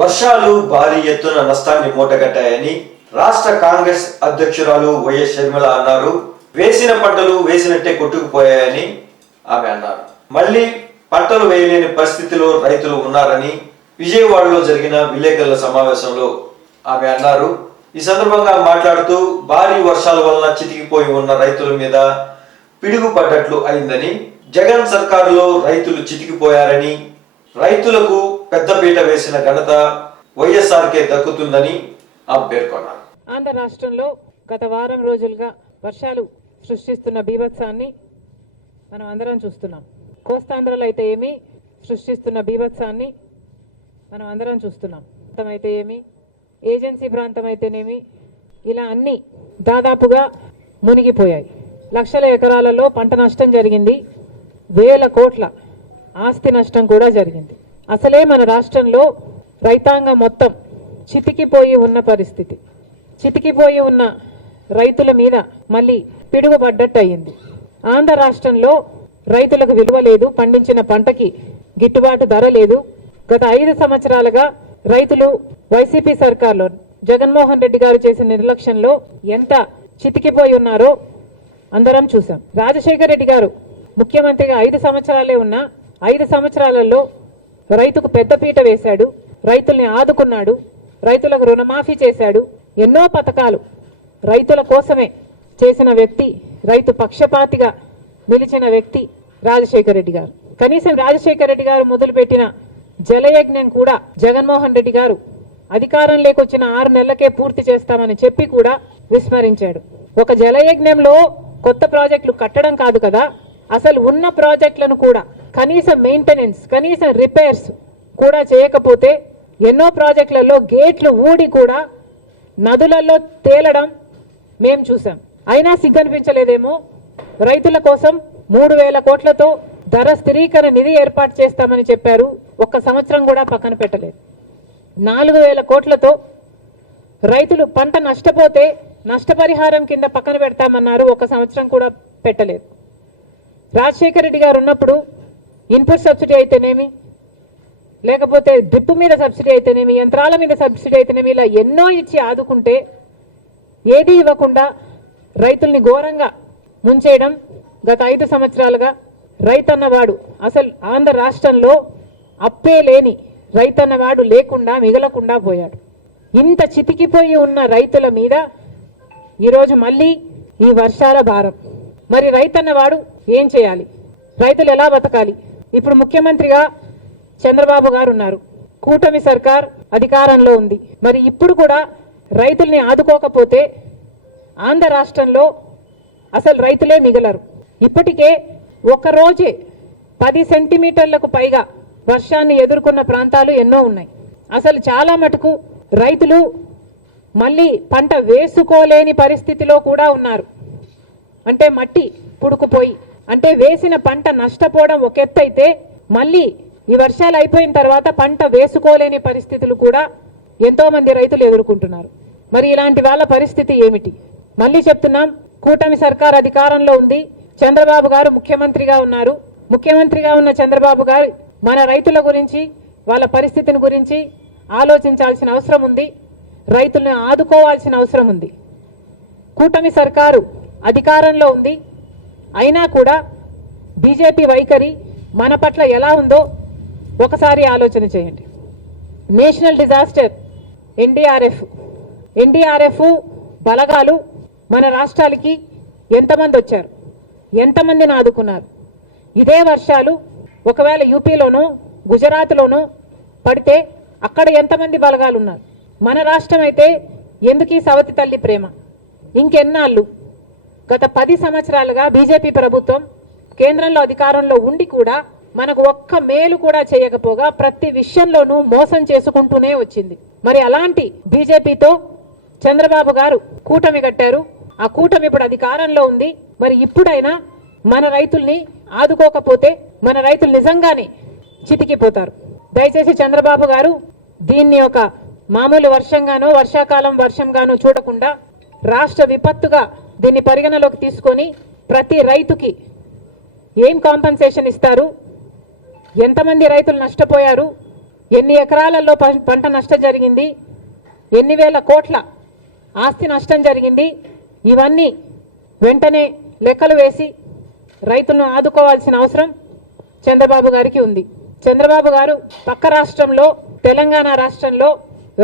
వర్షాలు భారీ ఎత్తున నష్టాన్ని మూటగట్టాయని రాష్ట్ర కాంగ్రెస్ అధ్యక్షురాలు వైఎస్ షర్మిల అన్నారు. వేసిన పంటలు వేసినట్టే కొట్టుకుపోయాయని ఆమె అన్నారు. మళ్ళీ పంటలు వేయలేని పరిస్థితిలో రైతులు ఉన్నారని విజయవాడలో జరిగిన విలేకరుల సమావేశంలో ఆమె అన్నారు. ఈ సందర్భంగా మాట్లాడుతూ భారీ వర్షాల వలన చితికిపోయి ఉన్న రైతుల మీద పిడుగు పడ్డట్లు అయిందని జగన్ సర్కారులో రైతులు చితికిపోయారని రైతులకు పెద్దపీట వేసిన ఘనత వైఎస్ఆర్కే దక్కుతుందని ఆమె పేర్కొన్నారు. ఆంధ్ర రాష్ట్రంలో గత వారం రోజులుగా వర్షాలు సృష్టిస్తున్న బీభత్సాన్ని మనం అందరం చూస్తున్నాం. కోస్తాంధ్రలో అయితే ఏమి సృష్టిస్తున్న బీభత్సాన్ని మనం అందరం చూస్తున్నాం. ప్రాంతం అయితే ఏమి ఏజెన్సీ ప్రాంతం అయితేనేమి ఇలా అన్ని దాదాపుగా మునిగిపోయాయి. లక్షల ఎకరాలలో పంట నష్టం జరిగింది వేల కోట్ల ఆస్తి నష్టం కూడా జరిగింది. అసలే మన రాష్ట్రంలో రైతాంగం మొత్తం చితికిపోయి ఉన్న పరిస్థితి. చితికిపోయి ఉన్న రైతుల మీద మళ్ళీ పిడుగుపడ్డట్టు అయింది ఆంధ్ర రాష్ట్రంలో రైతులకు విలువ లేదు పండించిన పంటకి గిట్టుబాటు ధర లేదు. గత ఐదు సంవత్సరాలుగా రైతులు వైసీపీ సర్కార్లో జగన్మోహన్ రెడ్డి గారు చేసిన నిర్లక్ష్యంలో ఎంత చితికిపోయి ఉన్నారో అందరం చూసాం రాజశేఖర రెడ్డి గారు ముఖ్యమంత్రిగా ఐదు సంవత్సరాలే ఉన్న ఐదు సంవత్సరాలలో రైతుకు పెద్దపీట వేశాడు రైతుల్ని ఆదుకున్నాడు రైతులకు రుణమాఫీ చేశాడు. ఎన్నో పథకాలు రైతుల కోసమే చేసిన వ్యక్తి రైతు పక్షపాతిగా నిలిచిన వ్యక్తి రాజశేఖర రెడ్డి గారు. కనీసం రాజశేఖర రెడ్డి గారు మొదలుపెట్టిన జలయజ్ఞం కూడా జగన్మోహన్ రెడ్డి గారు అధికారం లేకొచ్చిన ఆరు నెలలకే పూర్తి చేస్తామని చెప్పి కూడా విస్మరించాడు. ఒక జలయజ్ఞంలో కొత్త ప్రాజెక్టులు కట్టడం కాదు కదా అసలు ఉన్న ప్రాజెక్టులను కూడా కనీసం మెయింటెనెన్స్ కనీసం రిపేర్స్ కూడా చేయకపోతే ఎన్నో ప్రాజెక్టులలో గేట్లు ఊడి కూడా నదులలో తేలడం మేం చూసాం. అయినా సిగ్గనిపించలేదేమో? రైతుల కోసం మూడు వేల కోట్లతో ధర స్థిరీకరణ నిధి ఏర్పాటు చేస్తామని చెప్పారు. ఒక్క సంవత్సరం కూడా పక్కన పెట్టలేదు. నాలుగు వేల కోట్లతో రైతులు పంట నష్టపోతే నష్టపరిహారం కింద పక్కన పెడతామన్నారు. ఒక సంవత్సరం కూడా పెట్టలేదు. రాజశేఖర రెడ్డి గారు ఉన్నప్పుడు ఇన్పుట్ సబ్సిడీ అయితేనేమి? లేకపోతే డ్రిప్ మీద సబ్సిడీ అయితేనేమి? యంత్రాల మీద సబ్సిడీ అయితేనేమి? ఇలా ఎన్నో ఇచ్చి ఆదుకుంటే ఏది ఇవ్వకుండా రైతుల్ని ఘోరంగా ముంచేయడం గత ఐదు సంవత్సరాలుగా రైతన్నవాడు. అసలు ఆంధ్ర రాష్ట్రంలో అప్పే లేని రైతన్నవాడు లేకుండా మిగలకుండా పోయాడు. ఇంత చితికిపోయి ఉన్న రైతుల మీద ఈరోజు మళ్ళీ ఈ వర్షాల భారం. మరి రైతన్నవాడు ఏం చేయాలి? రైతులు ఎలా బతకాలి? ఇప్పుడు ముఖ్యమంత్రిగా చంద్రబాబు గారు ఉన్నారు. కూటమి సర్కార్ అధికారంలో ఉంది. మరి ఇప్పుడు కూడా రైతుల్ని ఆదుకోకపోతే ఆంధ్ర రాష్ట్రంలో అసలు రైతులే మిగలరు. ఇప్పటికే ఒకరోజే పది సెంటీమీటర్లకు పైగా వర్షాన్ని ఎదుర్కొన్న ప్రాంతాలు ఎన్నో ఉన్నాయి. అసలు చాలా మటుకు రైతులు మళ్ళీ పంట వేసుకోలేని పరిస్థితిలో కూడా ఉన్నారు. అంటే మట్టి పుడుకుపోయి అంటే వేసిన పంట నష్టపోవడం ఒక ఎత్తు అయితే మళ్ళీ ఈ వర్షాలు అయిపోయిన తర్వాత పంట వేసుకోలేని పరిస్థితులు కూడా ఎంతోమంది రైతులు ఎదుర్కొంటున్నారు. మరి ఇలాంటి వాళ్ళ పరిస్థితి ఏమిటి? మళ్ళీ చెప్తున్నాం కూటమి సర్కార్ అధికారంలో ఉంది. చంద్రబాబు గారు ముఖ్యమంత్రిగా ఉన్నారు. ముఖ్యమంత్రిగా ఉన్న చంద్రబాబు గారు మన రైతుల గురించి వాళ్ళ పరిస్థితిని గురించి ఆలోచించాల్సిన అవసరం ఉంది. రైతులను ఆదుకోవాల్సిన అవసరం ఉంది. కూటమి సర్కారు అధికారంలో ఉంది. అయినా కూడా బీజేపీ వైఖరి మన పట్ల ఎలా ఉందో ఒకసారి ఆలోచన చేయండి. National disaster NDRF. ఎన్డీఆర్ఎఫ్ బలగాలు మన రాష్ట్రాలకి ఎంతమంది వచ్చారు? ఎంతమందిని ఆదుకున్నారు? ఇదే వర్షాలు ఒకవేళ యూపీలోనో గుజరాత్లోనో పడితే అక్కడ ఎంతమంది బలగాలు ఉన్నారు? మన రాష్ట్రం అయితే ఎందుకీ సవతి తల్లి ప్రేమ? ఇంకెన్నాళ్ళు? గత పది సంవత్సరాలుగా బీజేపీ ప్రభుత్వం కేంద్రంలో అధికారంలో ఉండి కూడా మనకు ఒక్క మేలు కూడా చేయకపోగా ప్రతి విషయంలోనూ మోసం చేసుకుంటూనే వచ్చింది. మరి అలాంటి బీజేపీతో చంద్రబాబు గారు కూటమి కట్టారు. ఆ కూటమి ఇప్పుడు అధికారంలో ఉంది. మరి ఇప్పుడైనా మన రైతుల్ని ఆదుకోకపోతే మన రైతులు నిజంగానే చితికిపోతారు. దయచేసి చంద్రబాబు గారు దీన్ని ఒక మామూలు వర్షంగానో వర్షాకాలం వర్షంగానో చూడకుండా రాష్ట్ర విపత్తుగా దీన్ని పరిగణలోకి తీసుకొని ప్రతి రైతుకి ఏం కాంపన్సేషన్ ఇస్తారు? ఎంతమంది రైతులు నష్టపోయారు? ఎన్ని ఎకరాలలో ప- పంట నష్టం జరిగింది? ఎన్ని వేల కోట్ల ఆస్తి నష్టం జరిగింది? ఇవన్నీ వెంటనే లెక్కలు వేసి రైతులను ఆదుకోవాల్సిన అవసరం చంద్రబాబు గారికి ఉంది. చంద్రబాబు గారు పక్క రాష్ట్రంలో తెలంగాణ రాష్ట్రంలో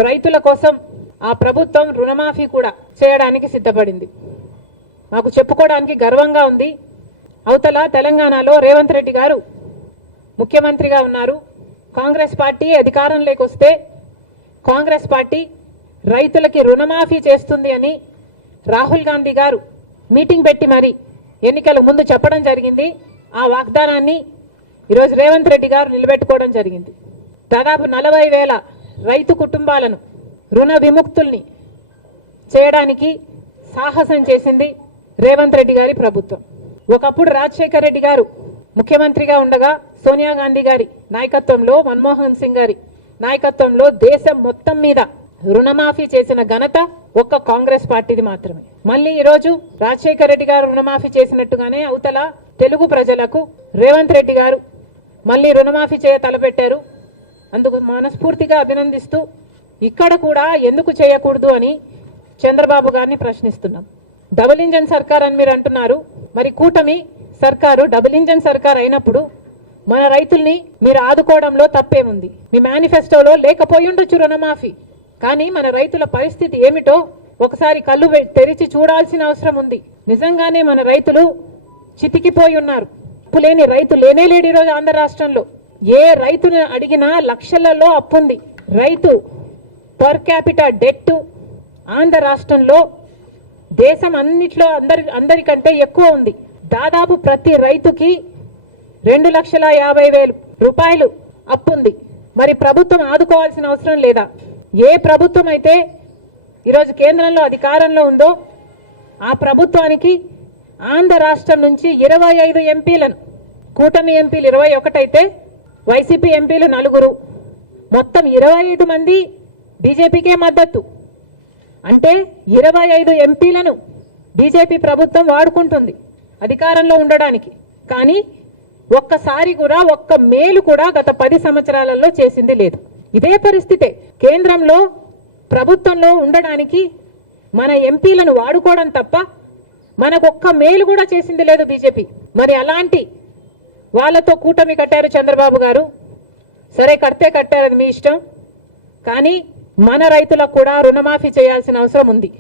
రైతుల కోసం ఆ ప్రభుత్వం రుణమాఫీ కూడా చేయడానికి సిద్ధపడింది. మాకు చెప్పుకోవడానికి గర్వంగా ఉంది. అవతల తెలంగాణలో రేవంత్ రెడ్డి గారు ముఖ్యమంత్రిగా ఉన్నారు. కాంగ్రెస్ పార్టీ అధికారంలోకి వస్తే కాంగ్రెస్ పార్టీ రైతులకి రుణమాఫీ చేస్తుంది అని రాహుల్ గాంధీ గారు మీటింగ్ పెట్టి మరి ఎన్నికల ముందు చెప్పడం జరిగింది. ఆ వాగ్దానాన్ని ఈరోజు రేవంత్ రెడ్డి గారు నిలబెట్టుకోవడం జరిగింది. దాదాపు నలభై వేల రైతు కుటుంబాలను రుణ విముక్తుల్ని చేయడానికి సాహసం చేసింది రేవంత్ రెడ్డి గారి ప్రభుత్వం. ఒకప్పుడు రాజశేఖర్ రెడ్డి గారు ముఖ్యమంత్రిగా ఉండగా సోనియా గాంధీ గారి నాయకత్వంలో మన్మోహన్ సింగ్ గారి నాయకత్వంలో దేశం మొత్తం మీద రుణమాఫీ చేసిన ఘనత ఒక్క కాంగ్రెస్ పార్టీది మాత్రమే. మళ్ళీ ఈరోజు రాజశేఖర రెడ్డి గారు రుణమాఫీ చేసినట్టుగానే అవతల తెలుగు ప్రజలకు రేవంత్ రెడ్డి గారు మళ్ళీ రుణమాఫీ చేయ తలపెట్టారు. అందుకు మనస్ఫూర్తిగా అభినందిస్తూ ఇక్కడ కూడా ఎందుకు చేయకూడదు అని చంద్రబాబు గారిని ప్రశ్నిస్తున్నాం. డబుల్ ఇంజన్ సర్కార్ అని మీరు అంటున్నారు. మరి కూటమి సర్కారు డబుల్ ఇంజన్ సర్కార్ అయినప్పుడు మన రైతుల్ని మీరు ఆదుకోవడంలో తప్పేముంది? మీ మేనిఫెస్టోలో లేకపోయి ఉండొచ్చు రుణమాఫీ కానీ మన రైతుల పరిస్థితి ఏమిటో ఒకసారి కళ్ళు వె- తెరిచి చూడాల్సిన అవసరం ఉంది. నిజంగానే మన రైతులు చితికిపోయి ఉన్నారు అప్పు లేని రైతు లేనే లేడు ఈరోజు ఆంధ్ర రాష్ట్రంలో. ఏ రైతుని అడిగినా లక్షలలో అప్పుంది. రైతు పర్ క్యాపిటా డెట్ ఆంధ్ర రాష్ట్రంలో దేశం అన్నిట్లో అందరి అందరికంటే ఎక్కువ ఉంది. దాదాపు ప్రతి రైతుకి రెండు లక్షల యాభై వేలు రూపాయలు అప్పుంది మరి ప్రభుత్వం ఆదుకోవాల్సిన అవసరం లేదా? ఏ ప్రభుత్వం అయితే ఈరోజు కేంద్రంలో అధికారంలో ఉందో ఆ ప్రభుత్వానికి ఆంధ్ర రాష్ట్రం నుంచి ఇరవై ఐదు ఎంపీలను కూటమి ఎంపీలు ఇరవై ఒకటైతే వైసీపీ ఎంపీలు నలుగురు. మొత్తం ఇరవై ఐదు మంది బీజేపీకే మద్దతు. అంటే ఇరవై ఐదు ఎంపీలను బీజేపీ ప్రభుత్వం వాడుకుంటుంది అధికారంలో ఉండడానికి. కానీ ఒక్కసారి కూడా ఒక్క మేలు కూడా గత పది సంవత్సరాలలో చేసింది లేదు. ఇదే పరిస్థితే కేంద్రంలో ప్రభుత్వంలో ఉండడానికి మన ఎంపీలను వాడుకోవడం తప్ప మనకు ఒక్క మేలు కూడా చేసింది లేదు బీజేపీ. మరి అలాంటి వాళ్ళతో కూటమి కట్టారు చంద్రబాబు గారు. సరే కడితే కట్టారు అది మీ ఇష్టం. కానీ మన రైతులకు కూడా రుణమాఫీ చేయాల్సిన అవసరం ఉంది.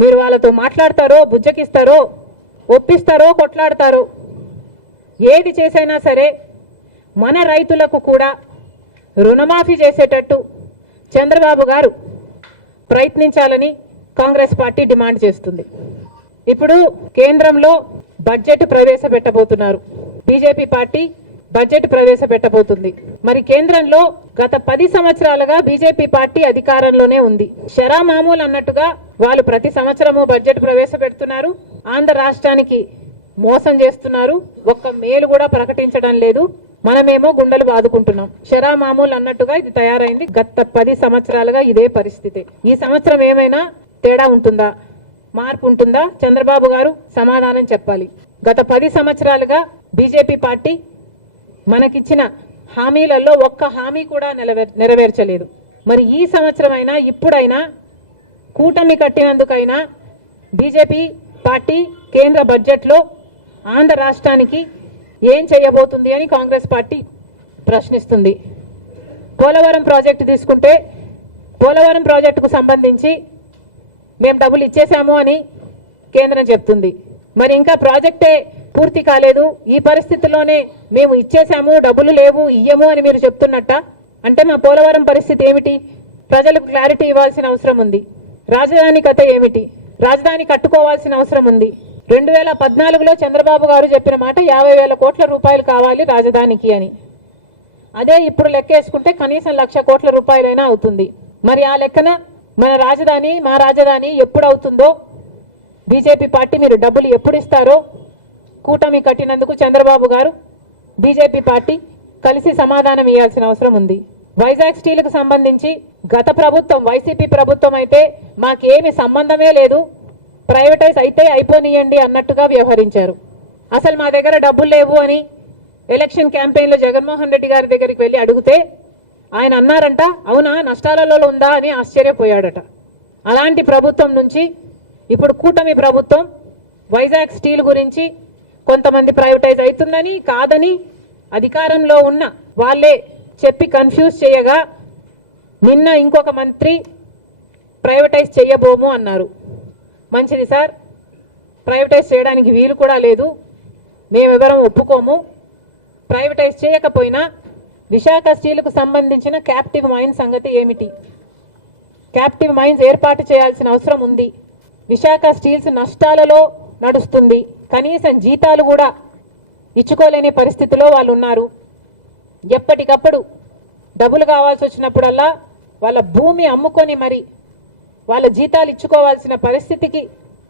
మీరు వాళ్ళతో మాట్లాడతారో బుజ్జకిస్తారో ఒప్పిస్తారో కొట్లాడతారో ఏది చేసైనా సరే మన రైతులకు కూడా రుణమాఫీ చేసేటట్టు చంద్రబాబు గారు ప్రయత్నించాలని కాంగ్రెస్ పార్టీ డిమాండ్ చేస్తుంది. ఇప్పుడు కేంద్రంలో బడ్జెట్ ప్రవేశపెట్టబోతున్నారు. బీజేపీ పార్టీ బడ్జెట్ ప్రవేశపెట్టబోతుంది. మరి కేంద్రంలో గత పది సంవత్సరాలుగా బీజేపీ పార్టీ అధికారంలోనే ఉంది. షరా మామూలు అన్నట్టుగా వాళ్ళు ప్రతి సంవత్సరము బడ్జెట్ ప్రవేశపెడుతున్నారు. ఆంధ్ర రాష్ట్రానికి మోసం చేస్తున్నారు. ఒక్క మేలు కూడా ప్రకటించడం లేదు. మనమేమో గుండెలు బాదుకుంటున్నాం. షరా మామూలు అన్నట్టుగా ఇది తయారైంది. గత పది సంవత్సరాలుగా ఇదే పరిస్థితి. ఈ సంవత్సరం ఏమైనా తేడా ఉంటుందా? మార్పు ఉంటుందా? చంద్రబాబు గారు సమాధానం చెప్పాలి. గత పది సంవత్సరాలుగా బీజేపీ పార్టీ మనకిచ్చిన హామీలలో ఒక్క హామీ కూడా నెరవేర్ నెరవేర్చలేదు. మరి ఈ సంవత్సరమైనా ఇప్పుడైనా కూటమి కట్టినందుకైనా బీజేపీ పార్టీ కేంద్ర బడ్జెట్లో ఆంధ్ర రాష్ట్రానికి ఏం చేయబోతుంది అని కాంగ్రెస్ పార్టీ ప్రశ్నిస్తుంది. పోలవరం ప్రాజెక్టు తీసుకుంటే పోలవరం ప్రాజెక్టుకు సంబంధించి మేము డబ్బులు ఇచ్చేసాము అని కేంద్రం చెప్తుంది. మరి ఇంకా ప్రాజెక్టే పూర్తి కాలేదు. ఈ పరిస్థితిలోనే మేము ఇచ్చేసాము డబ్బులు లేవు ఇయ్యము అని మీరు చెప్తున్నట్ట? అంటే మా పోలవరం పరిస్థితి ఏమిటి? ప్రజలకు క్లారిటీ ఇవ్వాల్సిన అవసరం ఉంది. రాజధాని కథ ఏమిటి? రాజధాని కట్టుకోవాల్సిన అవసరం ఉంది. రెండు వేల పద్నాలుగులో చంద్రబాబు గారు చెప్పిన మాట యాభై వేల కోట్ల రూపాయలు కావాలి రాజధానికి అని. అదే ఇప్పుడు లెక్కేసుకుంటే కనీసం లక్ష కోట్ల రూపాయలైనా అవుతుంది. మరి ఆ లెక్కన మన రాజధాని మా రాజధాని ఎప్పుడు అవుతుందో బీజేపీ పార్టీ మీరు డబ్బులు ఎప్పుడు ఇస్తారో కూటమి కట్టినందుకు చంద్రబాబు గారు బీజేపీ పార్టీ కలిసి సమాధానం ఇవ్వాల్సిన అవసరం ఉంది. వైజాగ్ స్టీల్కు సంబంధించి గత ప్రభుత్వం వైసీపీ ప్రభుత్వం అయితే మాకేమి సంబంధమే లేదు. ప్రైవేటైజ్ అయితే అయిపోనీయండి అన్నట్టుగా వ్యవహరించారు. అసలు మా దగ్గర డబ్బులు లేవు అని ఎలక్షన్ క్యాంపెయిన్లో జగన్మోహన్ రెడ్డి గారి దగ్గరికి వెళ్ళి అడిగితే ఆయన అన్నారంట అవునా నష్టాలలో ఉందా అని ఆశ్చర్యపోయాడట. అలాంటి ప్రభుత్వం నుంచి ఇప్పుడు కూటమి ప్రభుత్వం వైజాగ్ స్టీల్ గురించి కొంతమంది ప్రైవేటైజ్ అవుతుందని కాదని అధికారంలో ఉన్న వాళ్ళే చెప్పి కన్ఫ్యూజ్ చేయగా నిన్న ఇంకొక మంత్రి ప్రైవేటైజ్ చేయబోము అన్నారు. మంచిది సార్. ప్రైవేటైజ్ చేయడానికి వీలు కూడా లేదు. మేమెవరం ఒప్పుకోము. ప్రైవేటైజ్ చేయకపోయినా విశాఖ స్టీల్కు సంబంధించిన క్యాప్టివ్ మైన్ సంగతి ఏమిటి? క్యాప్టివ్ మైన్స్ ఏర్పాటు చేయాల్సిన అవసరం ఉంది. విశాఖ స్టీల్స్ నష్టాలలో నడుస్తుంది. కనీసం జీతాలు కూడా ఇచ్చుకోలేని పరిస్థితిలో వాళ్ళు ఉన్నారు ఎప్పటికప్పుడు డబ్బులు కావాల్సి వచ్చినప్పుడల్లా వాళ్ళ భూమి అమ్ముకొని మరి వాళ్ళ జీతాలు ఇచ్చుకోవాల్సిన పరిస్థితికి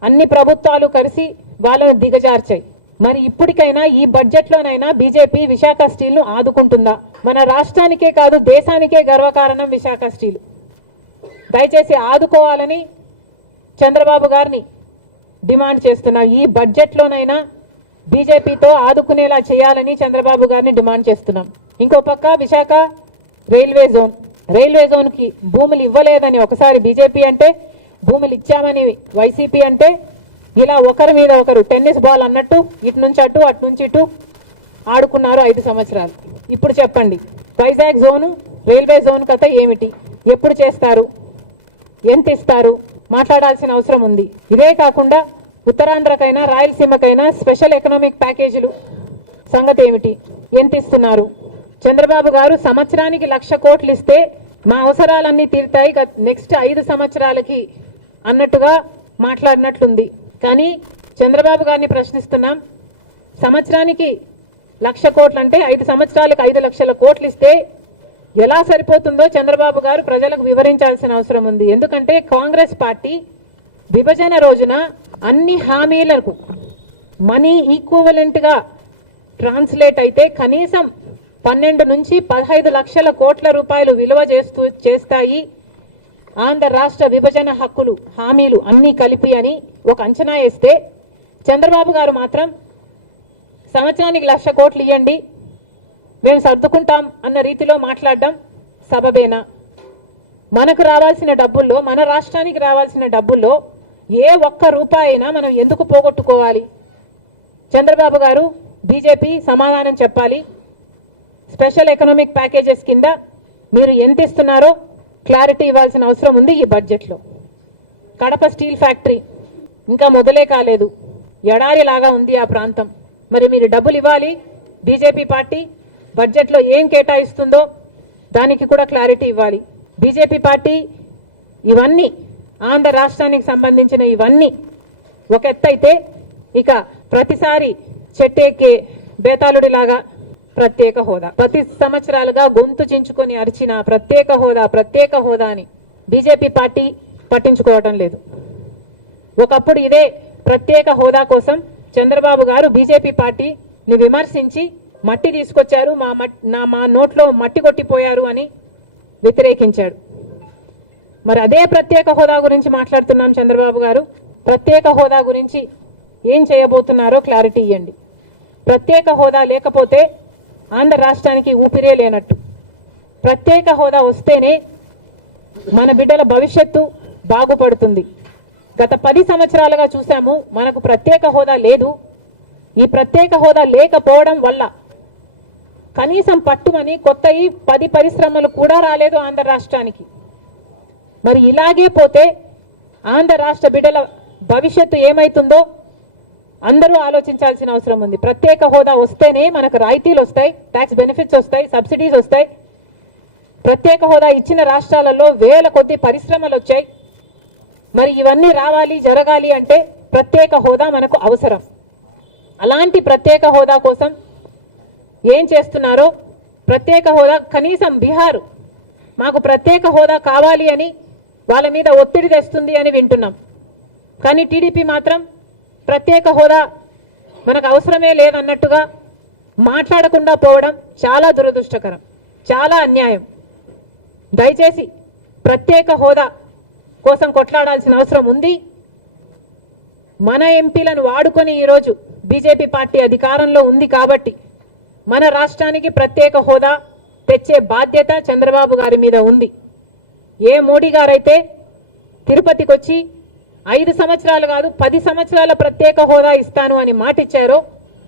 అన్ని ప్రభుత్వాలు కలిసి వాళ్ళను దిగజార్చాయి. మరి ఇప్పటికైనా ఈ బడ్జెట్లోనైనా బీజేపీ విశాఖ స్టీల్ను ఆదుకుంటుందా? మన రాష్ట్రానికే కాదు దేశానికే గర్వకారణం విశాఖ స్టీల్. దయచేసి ఆదుకోవాలని చంద్రబాబు గారిని డిమాండ్ చేస్తున్నాం ఈ బడ్జెట్లోనైనా బీజేపీతో ఆదుకునేలా చేయాలని చంద్రబాబు గారిని డిమాండ్ చేస్తున్నాం. ఇంకో పక్క విశాఖ రైల్వే జోన్. రైల్వే జోన్కి భూములు ఇవ్వలేదని ఒకసారి బీజేపీ అంటే భూములు ఇచ్చామని వైసీపీ అంటే ఇలా ఒకరి మీద ఒకరు టెన్నిస్ బాల్ అన్నట్టు ఇటు నుంచి అటు అటు నుంచి ఇటు ఆడుకున్నారు ఐదు సంవత్సరాలు. ఇప్పుడు చెప్పండి వైజాగ్ జోను రైల్వే జోన్ కథ ఏమిటి? ఎప్పుడు చేస్తారు? ఎంత ఇస్తారు? మాట్లాడాల్సిన అవసరం ఉంది. ఇదే కాకుండా ఉత్తరాంధ్రకైనా రాయలసీమకైనా స్పెషల్ ఎకనామిక్ ప్యాకేజీలు సంగతి ఏమిటి? ఎంత ఇస్తున్నారు? చంద్రబాబు గారు సంవత్సరానికి లక్ష కోట్లు ఇస్తే మా అవసరాలన్నీ తీరుతాయి. నెక్స్ట్ ఐదు సంవత్సరాలకి అన్నట్టుగా మాట్లాడినట్లుంది. కానీ చంద్రబాబు గారిని ప్రశ్నిస్తున్నాం. సంవత్సరానికి లక్ష కోట్లు అంటే ఐదు సంవత్సరాలకు ఐదు లక్షల కోట్లు ఇస్తే ఎలా సరిపోతుందో చంద్రబాబు గారు ప్రజలకు వివరించాల్సిన అవసరం ఉంది. ఎందుకంటే కాంగ్రెస్ పార్టీ విభజన రోజున అన్ని హామీలకు మనీ ఈక్వలెంట్గా ట్రాన్స్లేట్ అయితే కనీసం పన్నెండు నుంచి పదహైదు లక్షల కోట్ల రూపాయలు విలువ చేస్తూ చేస్తాయి ఆంధ్ర రాష్ట్ర విభజన హక్కులు హామీలు అన్నీ కలిపి అని ఒక అంచనా వేస్తే చంద్రబాబు గారు మాత్రం సంవత్సరానికి లక్ష కోట్లు ఇవ్వండి మేము సర్దుకుంటాం అన్న రీతిలో మాట్లాడడం సబబేనా? మనకు రావాల్సిన డబ్బుల్లో మన రాష్ట్రానికి రావాల్సిన డబ్బుల్లో ఏ ఒక్క రూపాయైనా మనం ఎందుకు పోగొట్టుకోవాలి? చంద్రబాబు గారు బీజేపీ సమాధానం చెప్పాలి. స్పెషల్ ఎకనామిక్ ప్యాకేజెస్ కింద మీరు ఎంత ఇస్తున్నారో క్లారిటీ ఇవ్వాల్సిన అవసరం ఉంది ఈ బడ్జెట్లో. కడప స్టీల్ ఫ్యాక్టరీ ఇంకా మొదలే కాలేదు. ఎడారి లాగా ఉంది ఆ ప్రాంతం. మరి మీరు డబ్బులు ఇవ్వాలి బీజేపీ పార్టీ బడ్జెట్లో ఏం కేటాయిస్తుందో దానికి కూడా క్లారిటీ ఇవ్వాలి. బీజేపీ పార్టీ ఇవన్నీ ఆంధ్ర రాష్ట్రానికి సంబంధించిన ఇవన్నీ ఒక ఎత్తైతే ఇక ప్రతిసారి చెట్టేకే బేతాళుడిలాగా ప్రత్యేక హోదా. ప్రతి సంవత్సరాలుగా గొంతు చించుకొని అరిచిన ప్రత్యేక హోదా ప్రత్యేక హోదా అని బీజేపీ పార్టీ పట్టించుకోవటం లేదు. ఒకప్పుడు ఇదే ప్రత్యేక హోదా కోసం చంద్రబాబు గారు బీజేపీ పార్టీని విమర్శించి మట్టి తీసుకొచ్చారు మా మట్- నా మా నోట్లో మట్టి కొట్టిపోయారు అని వ్యతిరేకించాడు. మరి అదే ప్రత్యేక హోదా గురించి మాట్లాడుతున్నాం చంద్రబాబు గారు. ప్రత్యేక హోదా గురించి ఏం చేయబోతున్నారో క్లారిటీ ఇవ్వండి ప్రత్యేక హోదా లేకపోతే ఆంధ్ర రాష్ట్రానికి ఊపిరే లేనట్టు. ప్రత్యేక హోదా వస్తేనే మన బిడ్డల భవిష్యత్తు బాగుపడుతుంది. గత పది సంవత్సరాలుగా చూసాము మనకు ప్రత్యేక హోదా లేదు. ఈ ప్రత్యేక హోదా లేకపోవడం వల్ల కనీసం పట్టుమని కొత్త ఈ పది పరిశ్రమలు కూడా రాలేదు ఆంధ్ర రాష్ట్రానికి. మరి ఇలాగే పోతే ఆంధ్ర రాష్ట్ర బిడ్డల భవిష్యత్తు ఏమైతుందో అందరూ ఆలోచించాల్సిన అవసరం ఉంది. ప్రత్యేక హోదా వస్తేనే మనకు రాయితీలు వస్తాయి ట్యాక్స్ బెనిఫిట్స్ వస్తాయి సబ్సిడీస్ వస్తాయి. ప్రత్యేక హోదా ఇచ్చిన రాష్ట్రాలలో వేల కొద్ది పరిశ్రమలు వచ్చాయి. మరి ఇవన్నీ రావాలి జరగాలి అంటే ప్రత్యేక హోదా మనకు అవసరం. అలాంటి ప్రత్యేక హోదా కోసం ఏం చేస్తున్నారో? ప్రత్యేక హోదా కనీసం బీహార్. మాకు ప్రత్యేక హోదా కావాలి అని వాళ్ళ మీద ఒత్తిడి తెస్తుంది అని వింటున్నాం. కానీ టీడీపీ మాత్రం ప్రత్యేక హోదా మనకు అవసరమే లేదన్నట్టుగా మాట్లాడకుండా పోవడం చాలా దురదృష్టకరం చాలా అన్యాయం. దయచేసి ప్రత్యేక హోదా కోసం కొట్లాడాల్సిన అవసరం ఉంది. మన ఎంపీలను వాడుకొని ఈరోజు బీజేపీ పార్టీ అధికారంలో ఉంది కాబట్టి మన రాష్ట్రానికి ప్రత్యేక హోదా తెచ్చే బాధ్యత చంద్రబాబు గారి మీద ఉంది. ఏ మోడీ గారైతే తిరుపతికి వచ్చి ఐదు సంవత్సరాలు కాదు పది సంవత్సరాల ప్రత్యేక హోదా ఇస్తాను అని మాట ఇచ్చారో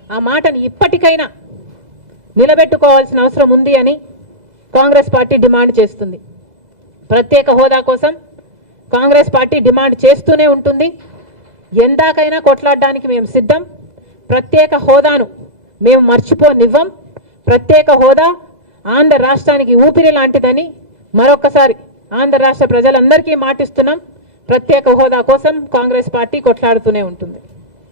ఆ మాటను ఇప్పటికైనా నిలబెట్టుకోవాల్సిన అవసరం ఉంది అని కాంగ్రెస్ పార్టీ డిమాండ్ చేస్తుంది. ప్రత్యేక హోదా కోసం కాంగ్రెస్ పార్టీ డిమాండ్ చేస్తూనే ఉంటుంది. ఎందాకైనా కొట్లాడడానికి మేము సిద్ధం. ప్రత్యేక హోదాను మేము మర్చిపోనివ్వం. ప్రత్యేక హోదా ఆంధ్ర రాష్ట్రానికి ఊపిరి లాంటిదని మరొకసారి ఆంధ్ర రాష్ట్ర ప్రజలందరికీ మాటిస్తున్నాం. ప్రత్యేక హోదా కోసం కాంగ్రెస్ పార్టీ కొట్లాడుతూనే ఉంటుంది.